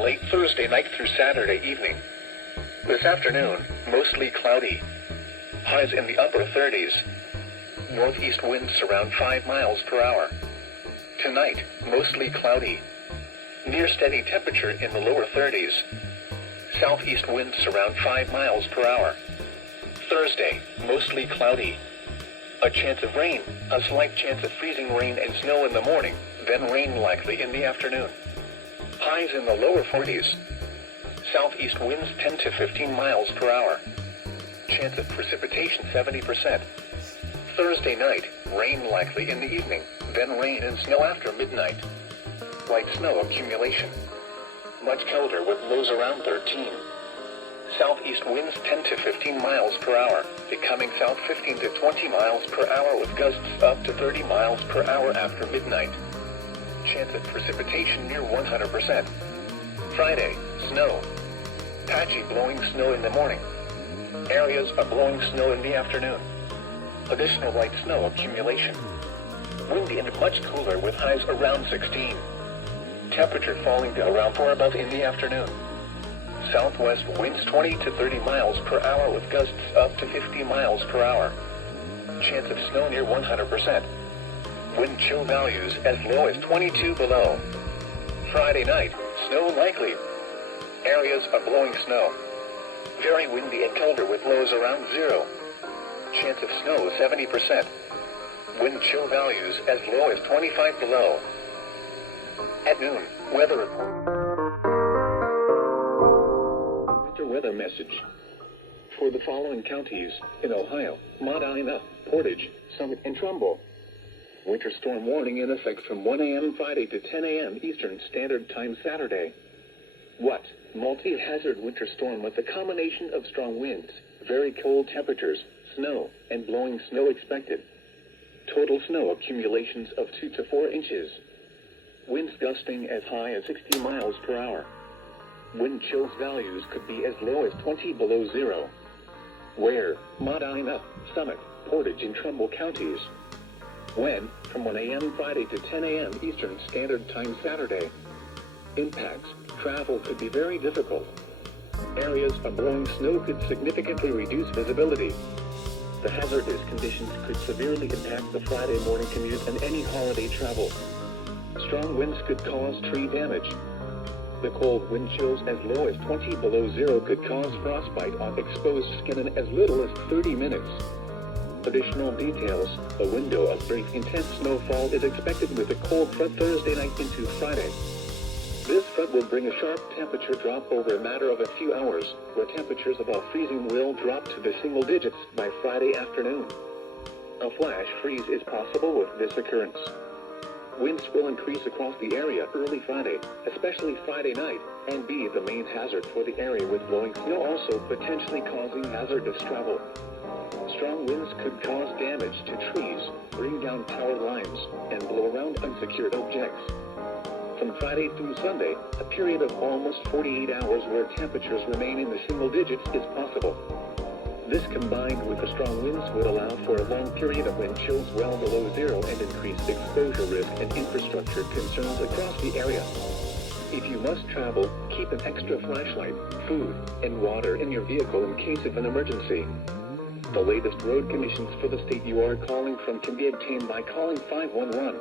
from late Thursday night through Saturday evening. This afternoon, mostly cloudy. Highs in the upper 30s. Northeast winds around 5 miles per hour. Tonight, mostly cloudy. Near steady temperature in the lower 30s. Southeast winds around 5 miles per hour. Thursday, mostly cloudy. A chance of rain, a slight chance of freezing rain and snow in the morning, then rain likely in the afternoon. Highs in the lower 40s. Southeast winds 10 to 15 miles per hour. Chance of precipitation 70%. Thursday night, rain likely in the evening, then rain and snow after midnight. Light snow accumulation. Much colder with lows around 13. Southeast winds 10 to 15 miles per hour, becoming south 15 to 20 miles per hour with gusts up to 30 miles per hour after midnight. Chance of precipitation near 100%. Friday, snow. Patchy blowing snow in the morning. Areas of blowing snow in the afternoon. Additional light snow accumulation. Windy and much cooler with highs around 16. Temperature falling to around 4 above in the afternoon. Southwest winds 20 to 30 miles per hour with gusts up to 50 miles per hour. Chance of snow near 100%. Wind chill values as low as 22 below. Friday night, snow likely. Areas of blowing snow. Very windy and colder with lows around 0. Chance of snow 70%. Wind chill values as low as 25 below. At noon, weather report. Winter weather message. For the following counties in Ohio: Medina, Portage, Summit, and Trumbull. Winter storm warning in effect from 1 a.m. Friday to 10 a.m. Eastern Standard Time Saturday. What? Multi-hazard winter storm with a combination of strong winds, very cold temperatures, snow, and blowing snow expected. Total snow accumulations of 2 to 4 inches. Winds gusting as high as 60 miles per hour. Wind chills values could be as low as 20 below 0. Where? Medina, Summit, Portage, and Trumbull counties. When? From 1 a.m. Friday to 10 a.m. Eastern Standard Time Saturday. Impacts. Travel could be very difficult. Areas of blowing snow could significantly reduce visibility. The hazardous conditions could severely impact the Friday morning commute and any holiday travel. Strong winds could cause tree damage. The cold wind chills as low as 20 below 0 could cause frostbite on exposed skin in as little as 30 minutes. Additional details: a window of very intense snowfall is expected with a cold front Thursday night into Friday. This front will bring a sharp temperature drop over a matter of a few hours, where temperatures above freezing will drop to the single digits by Friday afternoon. A flash freeze is possible with this occurrence. Winds will increase across the area early Friday, especially Friday night, and be the main hazard for the area with blowing snow also potentially causing hazardous travel. Strong winds could cause damage to trees, bring down power lines, and blow around unsecured objects. From Friday through Sunday, a period of almost 48 hours where temperatures remain in the single digits is possible. This combined with the strong winds would allow for a long period of wind chills well below 0 and increased exposure risk and infrastructure concerns across the area. If you must travel, keep an extra flashlight, food, and water in your vehicle in case of an emergency. The latest road conditions for the state you are calling from can be obtained by calling 511.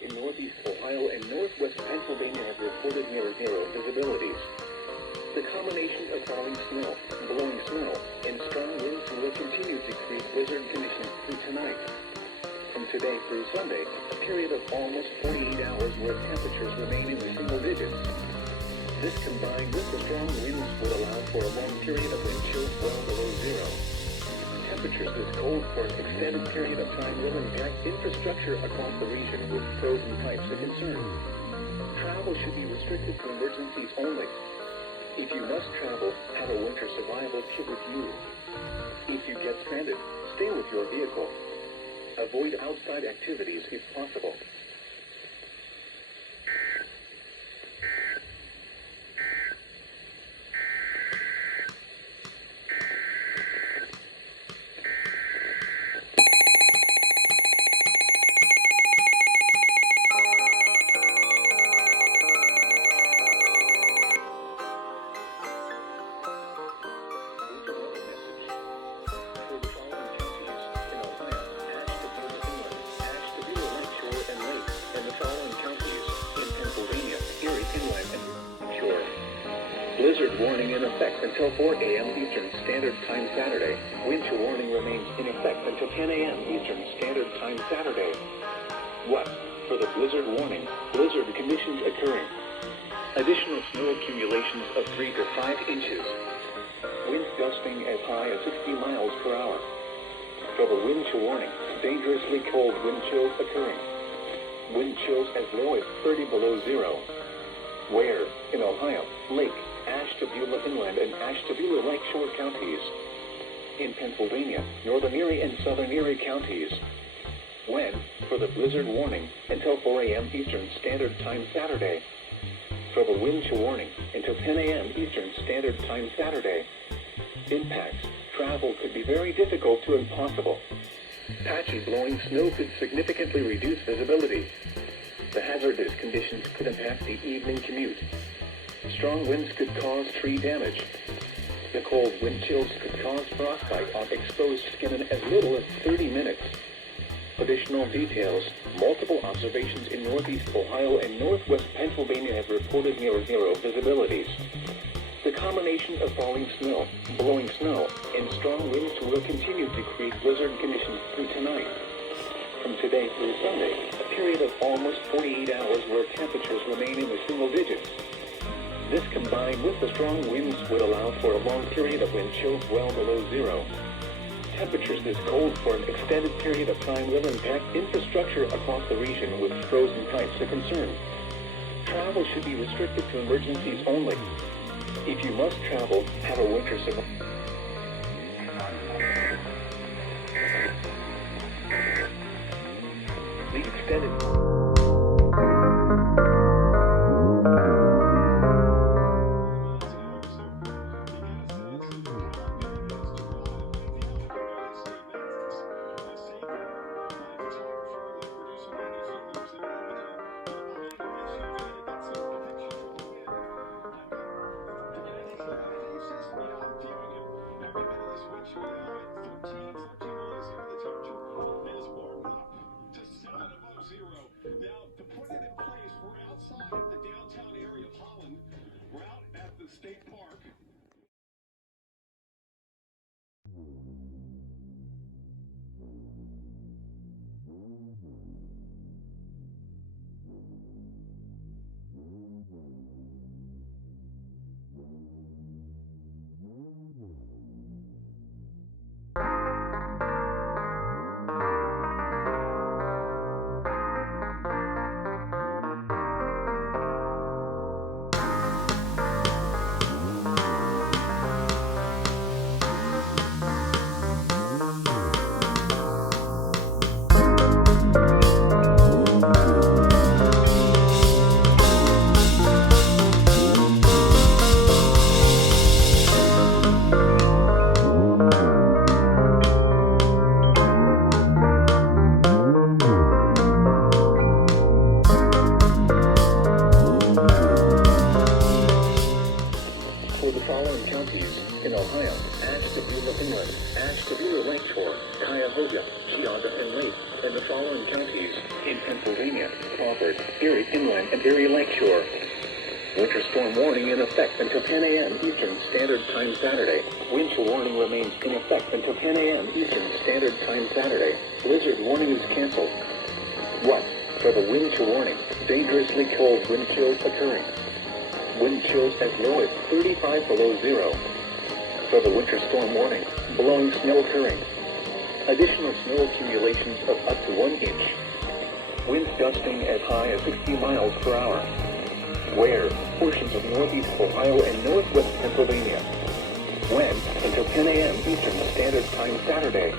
In northeast Ohio and northwest Pennsylvania have reported near zero visibilities. The combination of falling snow, blowing snow, and strong winds will continue to create blizzard conditions through tonight. From today through Sunday, a period of almost 48 hours where temperatures remain in the single digits. This combined with the strong winds would allow for a long period of wind chills well below 0. Temperatures this cold for an extended period of time will impact infrastructure across the region with frozen pipes a concern. Travel should be restricted to emergencies only. If you must travel, have a winter survival kit with you. If you get stranded, stay with your vehicle. Avoid outside activities if possible. Blizzard warning in effect until 4 a.m. Eastern Standard Time Saturday. Wind chill warning remains in effect until 10 a.m. Eastern Standard Time Saturday. What? For the blizzard warning, blizzard conditions occurring. Additional snow accumulations of 3 to 5 inches. Winds gusting as high as 60 miles per hour. For the wind chill warning, dangerously cold wind chills occurring. Wind chills as low as 30 below zero. Where? In Ohio, Lake, Ashtabula Inland and Ashtabula Lakeshore counties. In Pennsylvania, Northern Erie and Southern Erie counties. When? For the blizzard warning, until 4 a.m. Eastern Standard Time Saturday. For the wind chill warning, until 10 a.m. Eastern Standard Time Saturday. Impacts. Travel could be very difficult to impossible. Patchy blowing snow could significantly reduce visibility. The hazardous conditions could impact the evening commute. Strong winds could cause tree damage. The cold wind chills could cause frostbite on exposed skin in as little as 30 minutes. Additional details: multiple observations in northeast Ohio and northwest Pennsylvania have reported near zero visibilities. The combination of falling snow, blowing snow, and strong winds will continue to create blizzard conditions through tonight. From today through Sunday, a period of almost 48 hours where temperatures remain in the single digits. This combined with the strong winds would allow for a long period of wind chills well below zero. Temperatures this cold for an extended period of time will impact infrastructure across the region with frozen pipes a concern. Travel should be restricted to emergencies only. If you must travel, have a winter survival. The extended in Ohio, Ashtabula Inland, Ashtabula Lakeshore, Cuyahoga, Geauga, and Lake, and the following counties in Pennsylvania: Crawford, Erie Inland, and Erie Lakeshore. Winter storm warning in effect until 10 a.m. Eastern Standard Time Saturday. Wind chill warning remains in effect until 10 a.m. Eastern Standard Time Saturday. Blizzard warning is canceled. What? For the wind chill warning, dangerously cold wind chills occurring. Wind chills as low as 35 below zero. For the winter storm warning, blowing snow occurring. Additional snow accumulations of up to 1 inch. Winds gusting as high as 60 miles per hour. Where? Portions of northeast Ohio and northwest Pennsylvania. When? Until 10 a.m. Eastern Standard Time Saturday.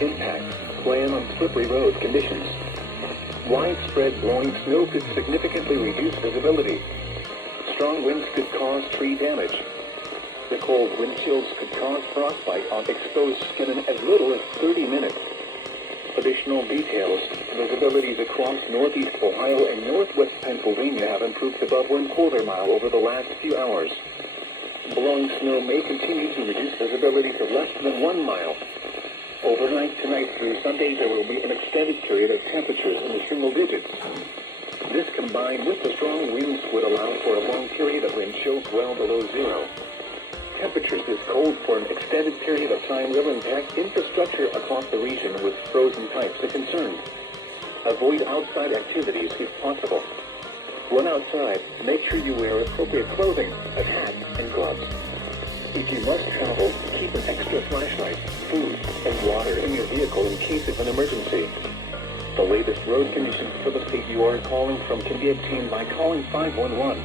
Impact. Plan on slippery road conditions. Widespread blowing snow could significantly reduce visibility. Strong winds could cause tree damage. The cold wind chills could cause frostbite on exposed skin in as little as 30 minutes. Additional details. Visibilities across northeast Ohio and northwest Pennsylvania have improved above 1/4 mile over the last few hours. Blowing snow may continue to reduce visibility to less than 1 mile. Overnight tonight through Sunday, there will be an extended period of temperatures in the single digits. This combined with the strong winds would allow for a long period of wind chills well below zero. Temperatures this cold for an extended period of time will impact infrastructure across the region with frozen pipes a concern. Avoid outside activities if possible. When outside, make sure you wear appropriate clothing, a hat, and gloves. If you must travel, keep an extra flashlight, food, and water in your vehicle in case of an emergency. The latest road conditions for the state you are calling from can be obtained by calling 511.